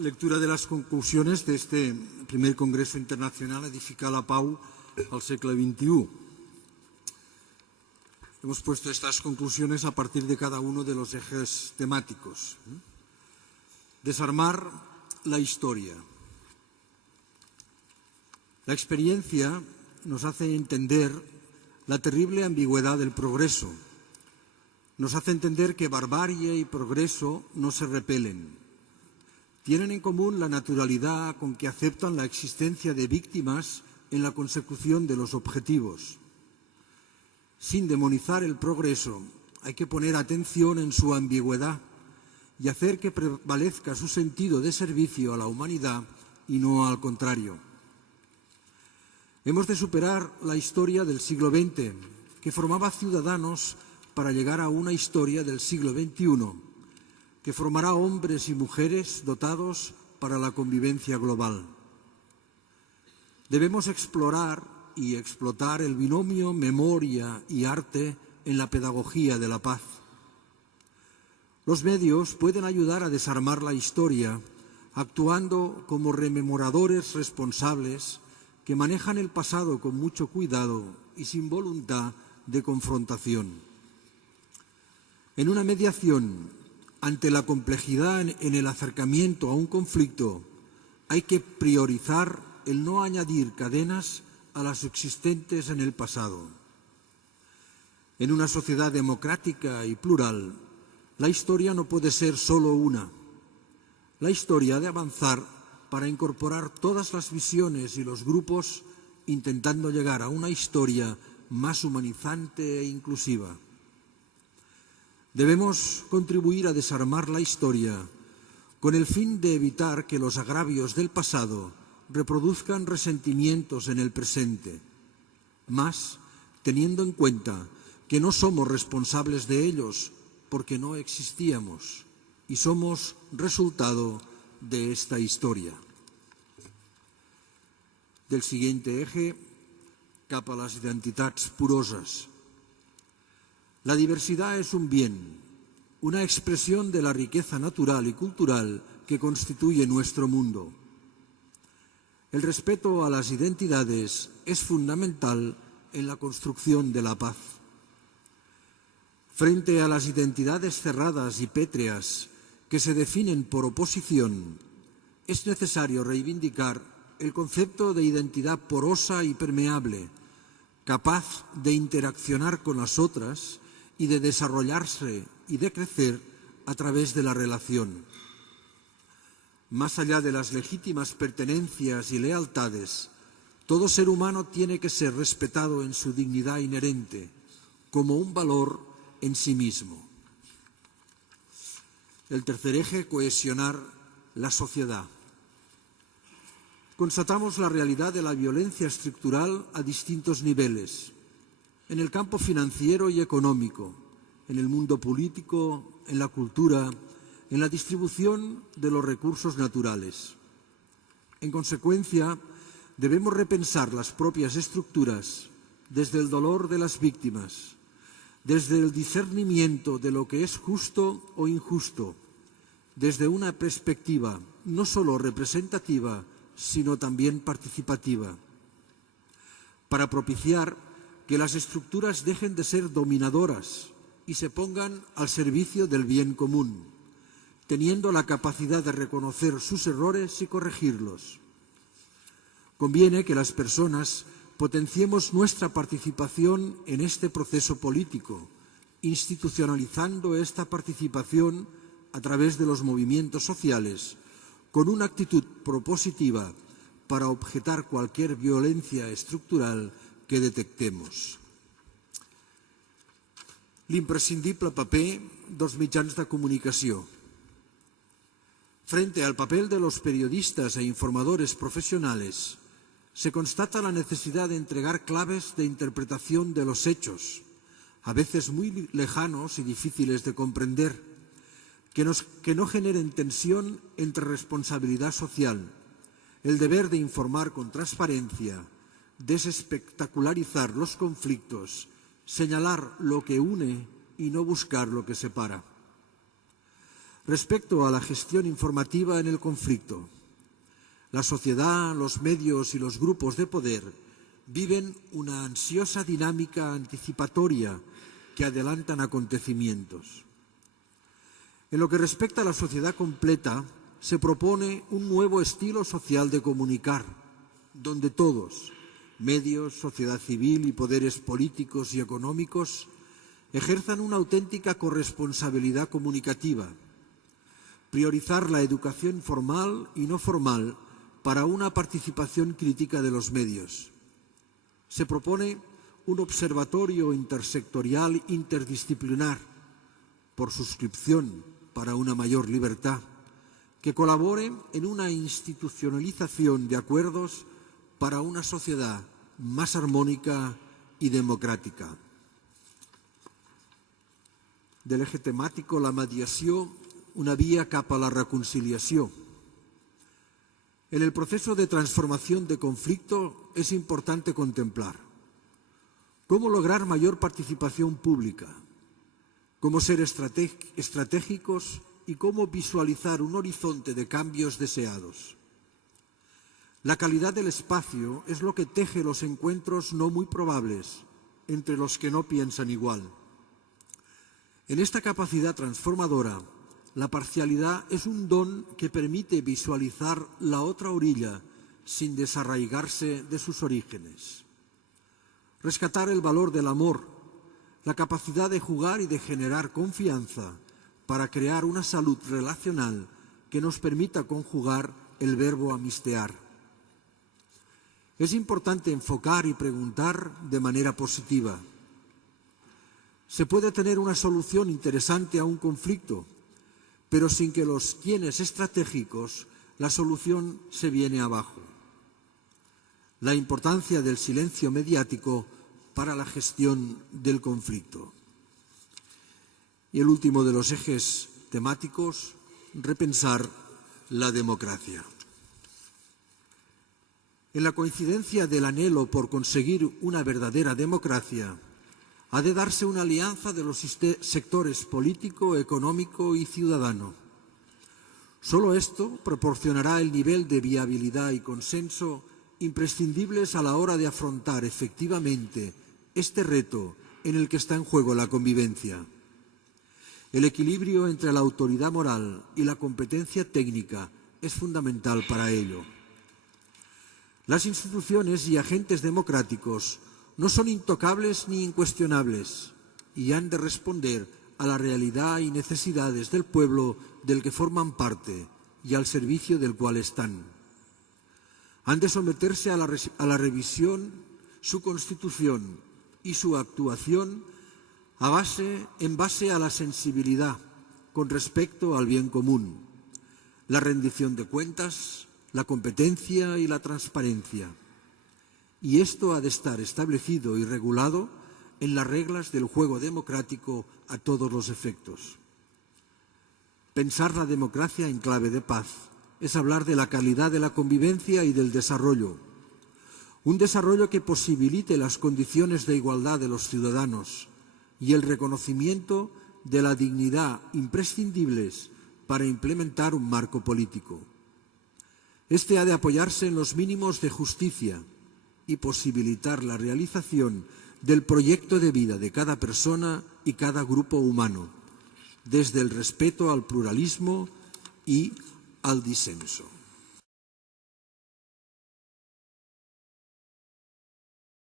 lectura de las conclusiones de este primer Congreso Internacional Edificar la Pau al Segle XXI. Hemos puesto estas conclusiones a partir de cada uno de los ejes temáticos. Desarmar la historia. La experiencia nos hace entender la terrible ambigüedad del progreso. Nos hace entender que barbarie y progreso no se repelen. Tienen en común la naturalidad con que aceptan la existencia de víctimas en la consecución de los objetivos. Sin demonizar el progreso, hay que poner atención en su ambigüedad y hacer que prevalezca su sentido de servicio a la humanidad y no al contrario. Hemos de superar la historia del siglo XX, que formaba ciudadanos para llegar a una historia del siglo XXI, que formará hombres y mujeres dotados para la convivencia global. Debemos explorar y explotar el binomio memoria y arte en la pedagogía de la paz. Los medios pueden ayudar a desarmar la historia, actuando como rememoradores responsables que manejan el pasado con mucho cuidado y sin voluntad de confrontación. En una mediación, ante la complejidad en el acercamiento a un conflicto, hay que priorizar el no añadir cadenas a las existentes en el pasado. En una sociedad democrática y plural, la historia no puede ser solo una. La historia ha de avanzar para incorporar todas las visiones y los grupos, intentando llegar a una historia más humanizante e inclusiva. Debemos contribuir a desarmar la historia con el fin de evitar que los agravios del pasado reproduzcan resentimientos en el presente, más teniendo en cuenta que no somos responsables de ellos porque no existíamos y somos resultado de esta historia. Del siguiente eje, cap a les identitats puroses. La diversidad es un bien, una expresión de la riqueza natural y cultural que constituye nuestro mundo. El respeto a las identidades es fundamental en la construcción de la paz. Frente a las identidades cerradas y pétreas que se definen por oposición, es necesario reivindicar el concepto de identidad porosa y permeable, capaz de interaccionar con las otras y de desarrollarse y de crecer a través de la relación. Más allá de las legítimas pertenencias y lealtades, todo ser humano tiene que ser respetado en su dignidad inherente, como un valor en sí mismo. El tercer eje, cohesionar la sociedad. Constatamos la realidad de la violencia estructural a distintos niveles, en el campo financiero y económico, en el mundo político, en la cultura, en la distribución de los recursos naturales. En consecuencia, debemos repensar las propias estructuras desde el dolor de las víctimas, desde el discernimiento de lo que es justo o injusto, desde una perspectiva no solo representativa, sino también participativa, para propiciar que las estructuras dejen de ser dominadoras y se pongan al servicio del bien común, teniendo la capacidad de reconocer sus errores y corregirlos. Conviene que las personas potenciemos nuestra participación en este proceso político, institucionalizando esta participación a través de los movimientos sociales, con una actitud propositiva para objetar cualquier violencia estructural que detectemos. L'imprescindible paper dels mitjans de comunicació. Frente al papel de los periodistas e informadores profesionales, se constata la necesidad de entregar claves de interpretación de los hechos, a veces muy lejanos y difíciles de comprender, que no generen tensión entre responsabilidad social, el deber de informar con transparencia, desespectacularizar los conflictos, señalar lo que une y no buscar lo que separa. Respecto a la gestión informativa en el conflicto, la sociedad, los medios y los grupos de poder viven una ansiosa dinámica anticipatoria que adelantan acontecimientos. En lo que respecta a la sociedad completa, se propone un nuevo estilo social de comunicar, donde todos, medios, sociedad civil y poderes políticos y económicos, ejerzan una auténtica corresponsabilidad comunicativa. Priorizar la educación formal y no formal para una participación crítica de los medios. Se propone un observatorio intersectorial interdisciplinar, por suscripción para una mayor libertad, que colabore en una institucionalización de acuerdos para una sociedad más armónica y democràtica. De l'eje temàtic, la mediació, una vía cap a la reconciliació. En el proceso de transformación de conflicto es importante contemplar cómo lograr mayor participación pública, cómo ser estratégicos y cómo visualizar un horizonte de cambios deseados. La calidad del espacio es lo que teje los encuentros no muy probables entre los que no piensan igual. En esta capacidad transformadora, la parcialidad es un don que permite visualizar la otra orilla sin desarraigarse de sus orígenes. Rescatar el valor del amor, la capacidad de jugar y de generar confianza para crear una salud relacional que nos permita conjugar el verbo amistear. Es importante enfocar y preguntar de manera positiva. Se puede tener una solución interesante a un conflicto, pero sin que los quienes estratégicos, la solución se viene abajo. La importancia del silencio mediático para la gestión del conflicto. Y el último de los ejes temáticos, repensar la democracia. En la coincidencia del anhelo por conseguir una verdadera democracia, ha de darse una alianza de los sectores político, económico y ciudadano. Solo esto proporcionará el nivel de viabilidad y consenso imprescindibles a la hora de afrontar efectivamente este reto en el que está en juego la convivencia. El equilibrio entre la autoridad moral y la competencia técnica es fundamental para ello. Las instituciones y agentes democráticos no son intocables ni incuestionables y han de responder a la realidad y necesidades del pueblo del que forman parte y al servicio del cual están. Han de someterse a la revisión su constitución y su actuación en base a la sensibilidad con respecto al bien común, la rendición de cuentas, la competencia y la transparencia. Y esto ha de estar establecido y regulado en las reglas del juego democrático a todos los efectos. Pensar la democracia en clave de paz es hablar de la calidad de la convivencia y del desarrollo. Un desarrollo que posibilite las condiciones de igualdad de los ciudadanos y el reconocimiento de la dignidad imprescindibles para implementar un marco político. Este ha de apoyarse en los mínimos de justicia y posibilitar la realización del proyecto de vida de cada persona y cada grupo humano, desde el respeto al pluralismo y al disenso.